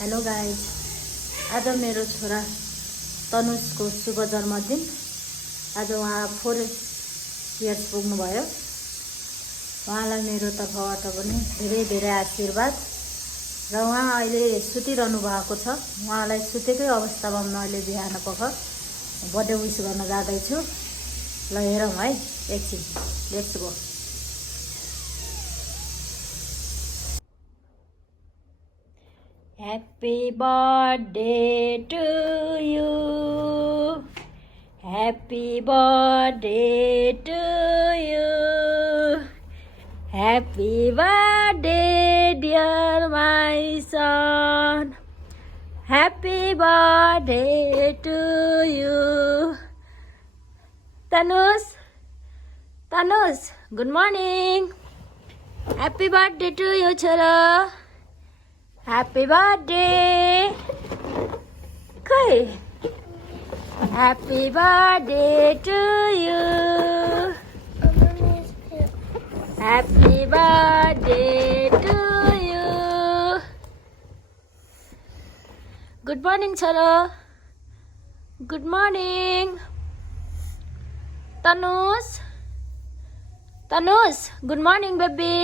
Hello guys, आज मेरो छोरा तनुषको शुभ जन्मदिन। आज उहाँ 4 इयर्स पुग्नुभयो। उहाँलाई मेरो तर्फबाट पनि धेरै धेरै आशीर्वाद। र उहाँ अहिले सुतिरहनु भएको छ। उहाँलाई सुतेकै अवस्थामा मैले बिहान पख बर्थडे विस गर्न जाँदैछु। ल हेरौँ है एकछिन, let's go. Happy birthday to you. Happy birthday to you. Happy birthday, dear my son. Happy birthday to you. Tanush, good morning. Happy birthday to you, chora. Happy birthday. Kai. Happy birthday to you. Happy birthday to you. Good morning, choro. Good morning. Tanush, good morning, baby.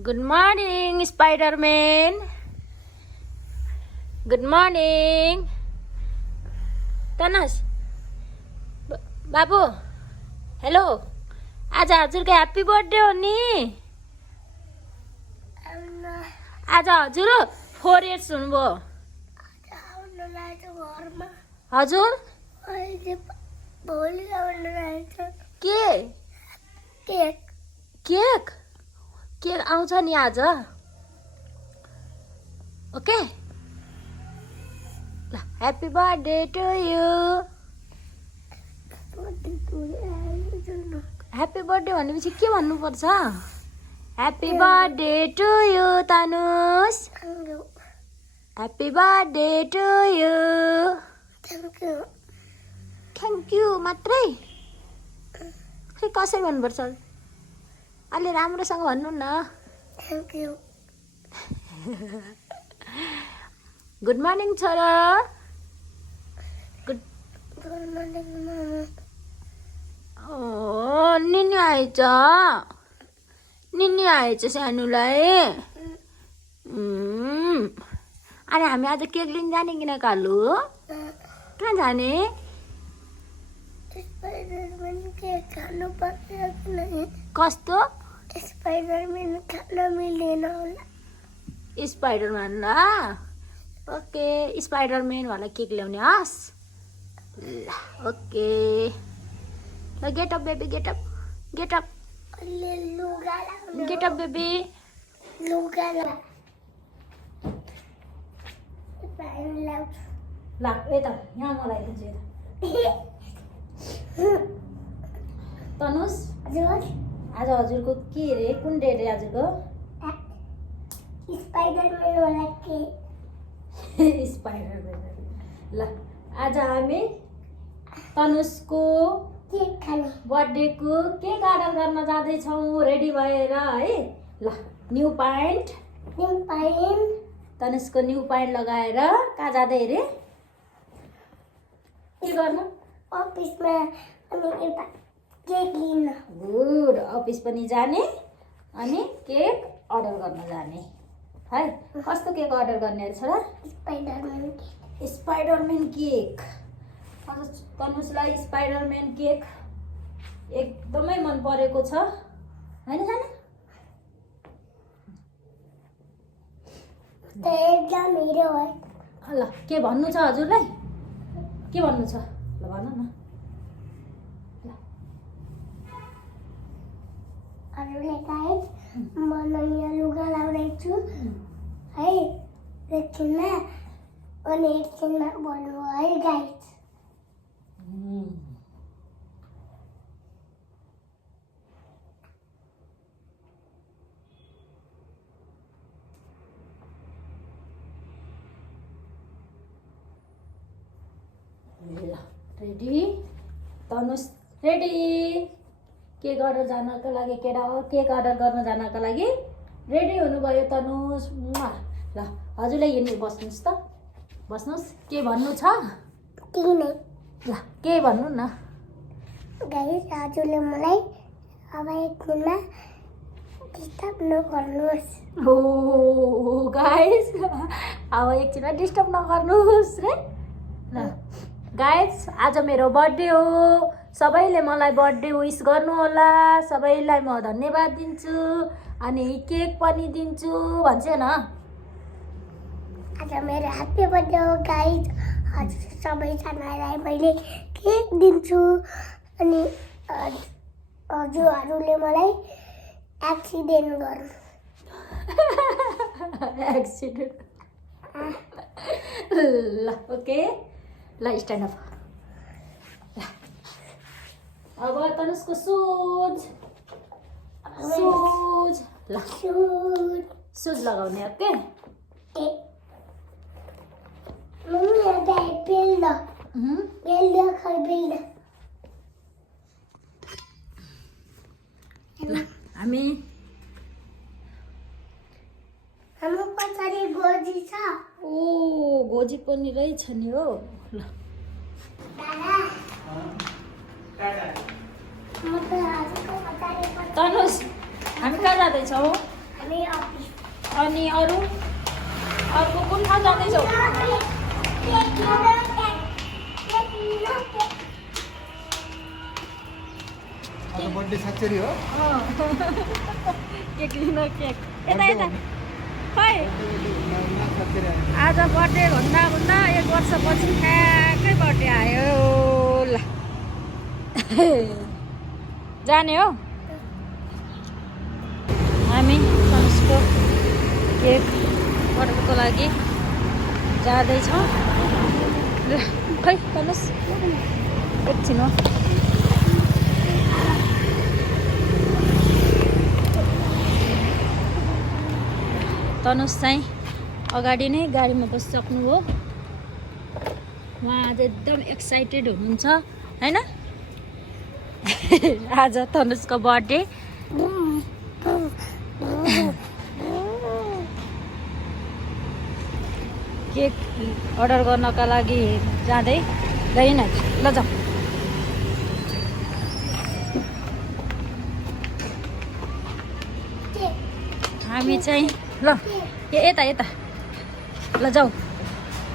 Good morning, Spider-Man. Good morning. Tanush. बाबु, hello. आज हजुरको happy birthday हो नि। आज हजुर 4 years हुनुभयो। हजुर cake आउँछ नि आज। ओके ल, happy birthday to you. Happy birthday भनेपछि के भन्नुपर्छ? Happy birthday to you Tanush. Happy birthday to you. Thank you मात्रै? खै कसरी भन्नुपर्छ? अलि राम्रोसँग भन्नु न। Thank you. गुड मर्निङ छोरा। गुड मर्निङ मामा। निनी आएछ सानोलाई। अनि हामी आज केक लिन जाने किन कालु? कहाँ जाने? स्पाइडरम्यान केक खानु पर्छ कि नहीं? कस्तो? स्पाइडरम्यान खान मिलेन होला। स्पाइडरम्यान ल? ओके, स्पाइडरम्यान वाला केक ल्याउने हस्। ओके ल, get up baby, get up. Get up baby. लुगा ला यता यहाँ मलाई दिन्छु। तनुष, आज हजुरको के रे? कुन डे रे हजुरको? स्पाइडरम्यान वाला केक। स्पाइडरम्यान। ल, आज हामी तनुषको केक खाने बर्थडेको केक अर्डर गर्न जाँदैछौँ रेडी भएर है। ल, न्यू प्यान्ट तनुषको न्यू प्यान्ट लगाएर कहाँ जाँदै रे? के गर्नु? अफिसमा अनि एउटा केक लिन। गुड, अफिस पनि जाने अनि केक अर्डर गर्न जाने है। कस्तो केक अर्डर गर्ने रे छोरा? Spiderman cake. तनुषलाई स्पाइडरम्यान केक एकदमै मन परेको छ हैन जाने? एकदम हिरो है। ल, के भन्नु छ हजुरलाई? के भन्नु छ? ल भन न। म नयाँ लुगा लाउँदैछु है एकछिनमा, अनि एकछिनमा भन्नु है guys. Ready Tanush? Ready cake order जानका लागि केटा हो। केक अर्डर गर्न जानका लागि रेडी हुनुभयो तनुस ल हजुरलाई हेर्नु बस्नुहोस् त बस्नुहोस् के भन्नु छ ल के भन्नु न गाइस हजुरले मलाई अब एकछिनमा डिस्टर्ब नगर्नुहोस् हो गाइस अब एकछिनमा डिस्टर्ब नगर्नुहोस् रे ल गाइस आज मेरो बर्थडे हो सबैले मलाई बर्थडे विश गर्नु होला सबैलाई म धन्यवाद दिन्छु अनि केक पनि दिन्छु भन्छ न आज मेरो ह्याप्पी बर्थडे हो गाइस हजुर सबैजनालाई मैले केक दिन्छु अनि हजुरहरूले मलाई एक्सिडेन्ट गर्नु एक्सिडेन्ट ल ओके ल स्ट्यान्ड अप अब तनुसको सुज ल सुज लगाउने ओके मम्मी आता है बेल्ट खै बेल्ट हामी हाम्रो पछाडि गोजी छ ओ गोजी पनि रहेछ नि हो ल तनुस हामी कहाँ जाँदैछौँ हामी अफिस अनि अर्को कुन ठाउँ जाँदैछौँ बर्थडे साँच्चै हो केक लिन केक यता यता खै आज बर्थडे भन्दा 1 वर्षपछि ठ्याक्कै बर्थडे आयो ल जाने हो हामी तनुसको केक अर्डरको लागि जाँदैछौँ ल खै तनुस एकछिन हो तनुस चाहिँ अगाडि नै गाडीमा बसिसक्नु हो उहाँ आज एकदम एक्साइटेड हुनुहुन्छ हैन आज तनुसको बर्थडे केक अर्डर गर्नका लागि जाँदै गइन ल जाऊ हामी चाहिँ ल यता यता ल जाऊ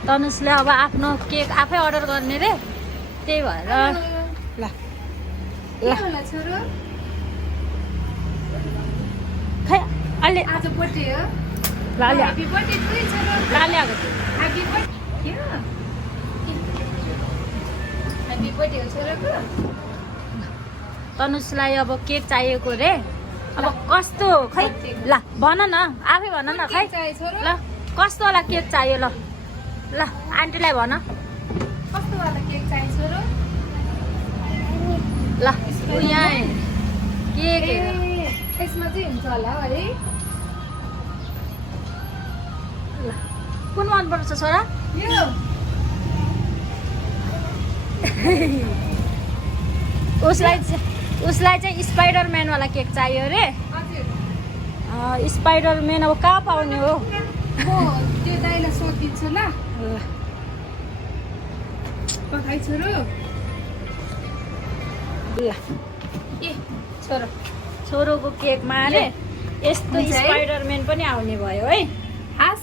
तनुसले अब आफ्नो केक आफै अर्डर गर्ने रे त्यही भएर ल ल खै अलि आज बर्थडे हो लाले ह्यापी बर्थडे टु यु छोरो लाले आएको थियो ह्यापी बर्थडे ह्यापी बर्थडे हो छोरोको तनुसलाई अब केक चाहिएको रे अब कस्तो खै ल भन न आफै भन न खै चाहियो छोरो ल कस्तो वाला केक चाहियो ल ल आन्टीलाई भन कस्तो वाला केक चाहियो छोरो ल यहाँ केक ए यसमा चाहिँ हुन्छ होला है ल कुन मन पर्छ छोरा यो उसलाई चाहिँ स्पाइडरम्यान वाला केक चाहियो रे हजुर स्पाइडरम्यान अब कहाँ पाउने हो म त्यो दाइलाई सोधिदिन्छु ल पकाइ छोरो ल ए छोरो छोरोको केकमा रे यस्तो हुन्छ है? स्पाइडरम्यान पनि आउने भयो है हास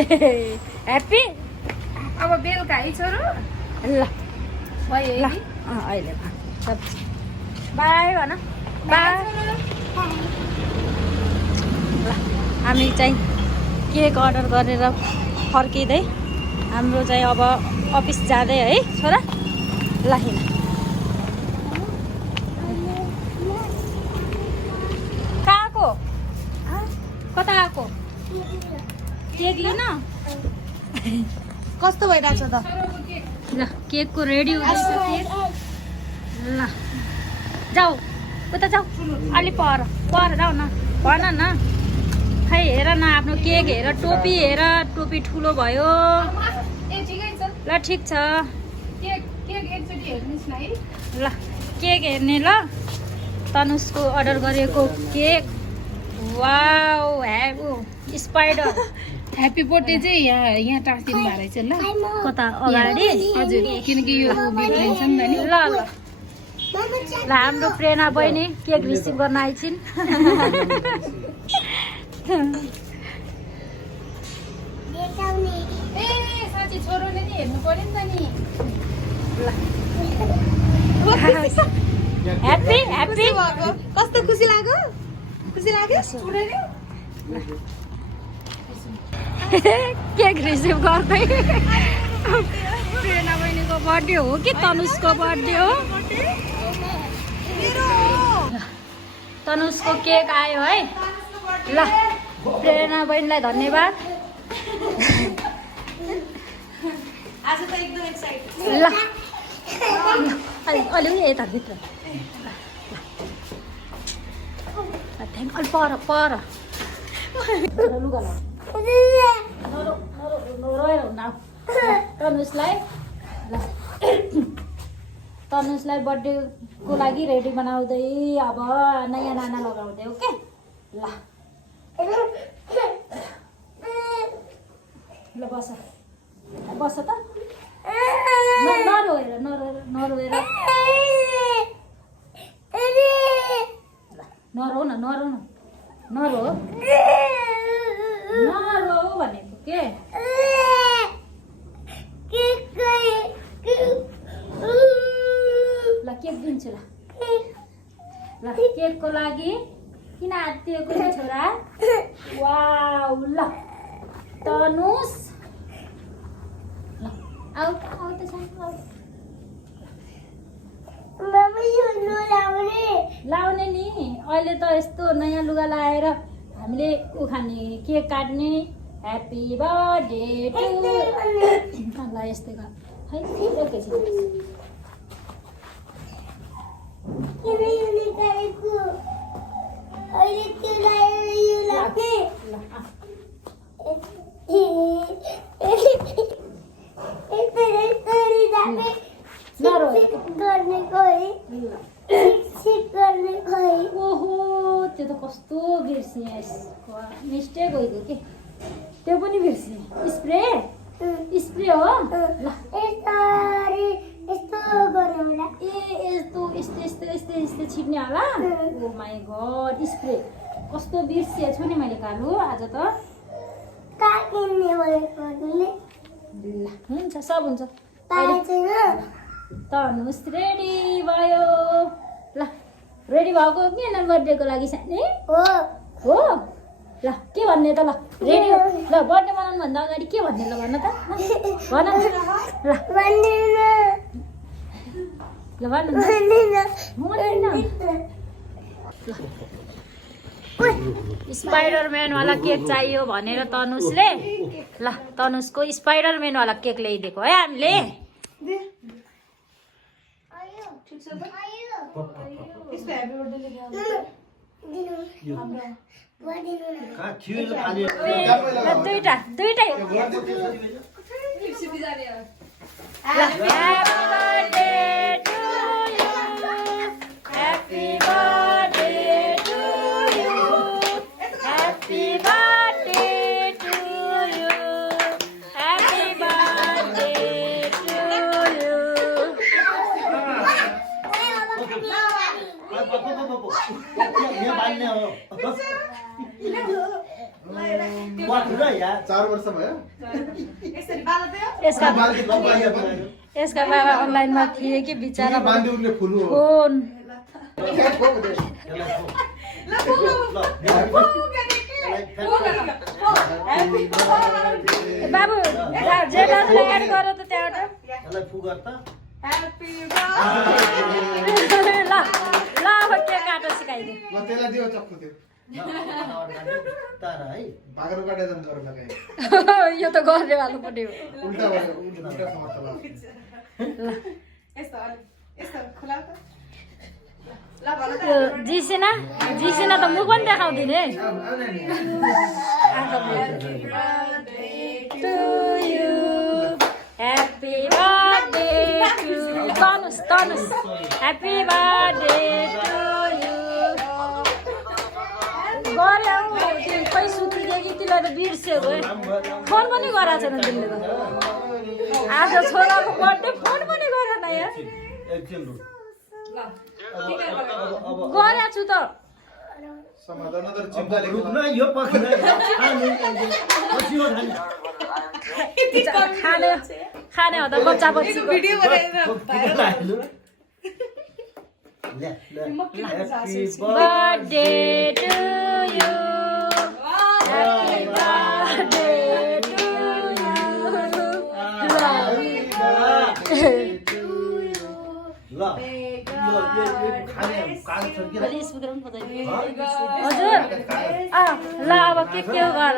ह्याप्पी अब बेलुका है छोरो ल भयो ल है अहिले बाई भन बाई ल हामी चाहिँ केक अर्डर गरेर फर्किँदै हाम्रो चाहिँ अब अफिस जाँदै है छोरा ल हिँड कहाँ आएको कता आएको केक लिन कस्तो भइरहेछ त ल केकको रेडी हुँदैछ केक ल जाऊ उता जाऊ अलि पर जाऊ न भन न खै हेर न आफ्नो केक हेर टोपी ठुलो भयो ए ठिकै छ ल ठिक छ केक एकचोटि हेर्नुहोस् न है ल केक हेर्ने ल तनुसको अर्डर गरेको cake wow spider happy birthday चाहिँ यहाँ टाँसिदिनु भएको रहेछ ल कता अगाडि हजुर किनकि यो बिग्रिन्छ नि त नि ल ल ल हाम्रो प्रेरणा बहिनी केक रिसिभ गर्न आइछिन् देखाउने ए साँच्ची छोरोले नि हेर्नु पर्यो नि त नि ह्याप्पी ह्याप्पी कस्तो खुसी लाग्यो केक रिसिभ गर्दै प्रेरणा बहिनीको बर्थडे हो कि तनुषको बर्थडे हो तनुषको केक आयो है ल प्रेरणा बहिनीलाई धन्यवाद आज त एकदम एक्साइटेड ल अलि यताभित्र थ्याङ्क अलि पर लुगा रोएर हुन्न तनुषलाई ल तनुषलाई बर्थडेको लागि रेडी बनाउँदै अब नयाँ नाना लगाउँदै ओके ल ल बस बस त नरोएर नरो न नरो भनेको के ल केक दिन्छु ल केकको लागि किन आत्तिएको नि छोरा वाउ ल तनुष ल आउ त सानो लाउने नि अहिले त यस्तो नयाँ लुगा लाएर हामीले उखाने केक काट्ने ह्याप्पी बर्थडे टु ल यस्तै गर है एकैछिन ओहो त्यो त कस्तो बिर्सिएँ मिस्टेक भइगयो कि त्यो पनि बिर्सिएँ स्प्रे हो ल ए यस्तो छिट्ने होला ओ माई गड स्प्रे कस्तो बिर्सिएछु नि मैले कालु आज त ल हुन्छ सब हुन्छ तनुष रेडी भयो ल रेडी भएको कि बर्थडेको लागि सानै हो ल के भन्ने त ल रेडी हो ल बर्थडे मनाउनुभन्दा अगाडि के भन्ने ल भन त भन स्पाइडरम्यानवाला केक चाहियो भनेर तनुषले ल तनुषको स्पाइडरम्यानवाला केक ल्याइदिएको है हामीले दुईटा चार वर्ष भयो यसका बाबा अनलाइनमा थिए कि बिचरा फोन बाबु जेठाजलाई एड गर त त्यहाँबाट ल अब के काटो सिकाइदियो यो त गर्ने वाला पनि हो जिसिना त मुख पनि देखाउँदिने happy birthday to Tanush happy birthday to you गऱ्यो खै सुतिदियो कि तिमीलाई त बिर्स्यो गयो फोन पनि गराएको छैन तिमीले त आज छोराको बर्थडे फोन पनि गरेन यार गरेको छु त समाधान तर चिन्ताले यो पक्रिन खाने हो त बच्चा बच्चीको भिडियो बनाएर birthday to you happy birthday to ल हजुर ल अब के हो गर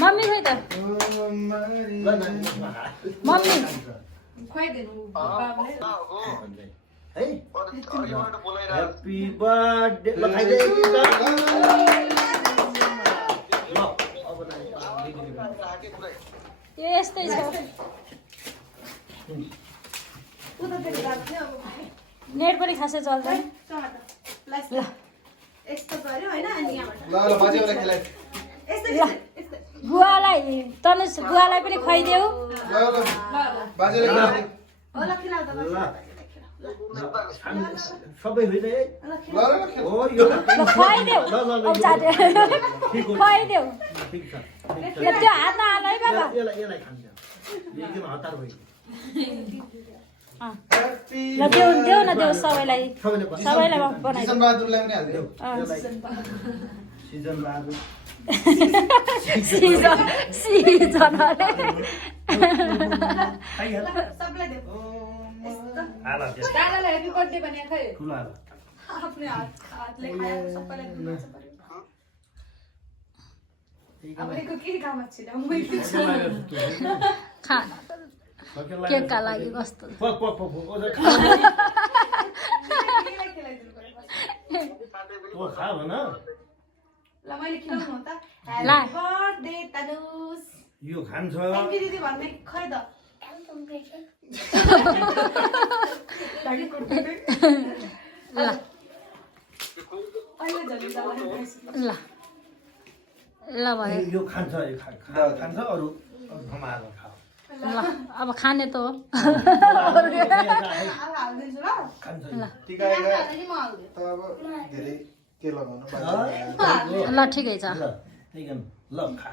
मम्मी खै त मम्मी ह्याप्पी बर्थडे ल खाइदे यो यस्तै छ नेट पनि खासै चल्दैन यस्तो गर्यो हैन अनि यहाँबाट ल बाजेलाई खेलाइ बुवालाई तनुस बुवालाई पनि खुवाइदेऊ ल बाजेलाई खेलाइ होला खिलाउ त सबै होइन है ल खेल हो यो खुवाइदेऊ खुवाइदेऊ ठिक छ त्यो हातमा हाल है बाबा यसलाई खान्छ एकदम हतार भयो ल देऊ न देऊ सबैलाई सबैलाई बनाइदेऊ किसन बहादुरलाई पनि हाल्दियो सिजन बहादुर सिजन अरे सबलाई दे हाल दादालाई ह्यापी बर्थडे भने खै ठुलो हाल आफ्नै हातले खाएको सबैलाई दिनुपर्छ पर्यो अब एकको के काम छ म खा केकका लागि कस्तो पक पक पक ओ खा भन ल मैले खिलाउनु हो त ला। ह्यापी बर्थडे तनुस यो खान्छ थ्याङ्क यू दिदी भन्ने खै त ल अहिले झन् ल ल भयो यो खान्छ खान्छ अरू घमाएर खाऊ ल अब खाने त हो अब हालिदिन्छु ल खान्छ टिकाएका हाल्दै म हाल्दिन्छु त अब धेरै के लगाउनु बाजे ल ठिकै छ ल त्यही ल खा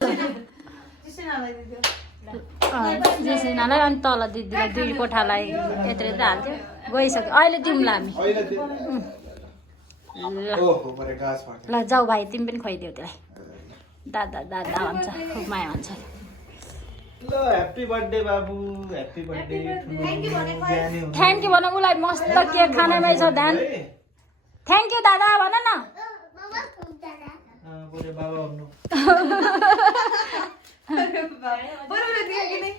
त्यसै नलाइदिन्छु जेसिनालाई अनि तल दिदीलाई दुई कोठालाई यत्रो यत्रो हाल्थ्यो गइसक्यो अहिले दिउँला हामी अहिले ल ओहो मरे घाँस फाट्यो ल जाऊ भाइ तिमी पनि खुवाइदेऊ त्यसलाई दादा दादा भन्छ खुब माया भन्छ ल ह्याप्पी बर्थडे बाबु ह्याप्पी बर्थडे थ्याङ्क यू भन उसलाई मस्त केक खानेमै छ ध्यान थ्याङ्क यू दादा भन न बाबा भन्नु बरुले दियो कि नै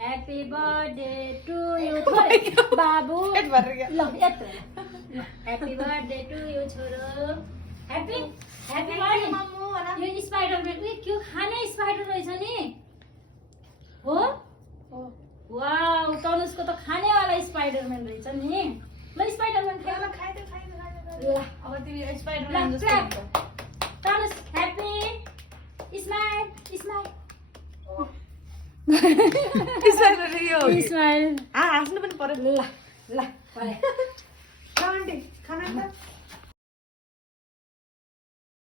ह्याप्पी बर्थडे टु यु बाबु ल यत्रो ह्याप्पी बर्थडे टु यु छोरो ह्याप्पी ह्याप्पी बर्थडे मम्मु भन यो स्पाइडरम्यान उयो के खाने स्पाइडर रहेछ नि हो वाउ तनुसको त खानेवाला स्पाइडरम्यान रहेछ नि ल स्पाइडरम्यान खाऊ ल खाइदे ल अब तिमी स्पाइडरम्यान ल जस्तो clap Tanush happy smile smile spider यो स्माइल हाँस्नु पनि पर्यो ल ल आन्टी खाना त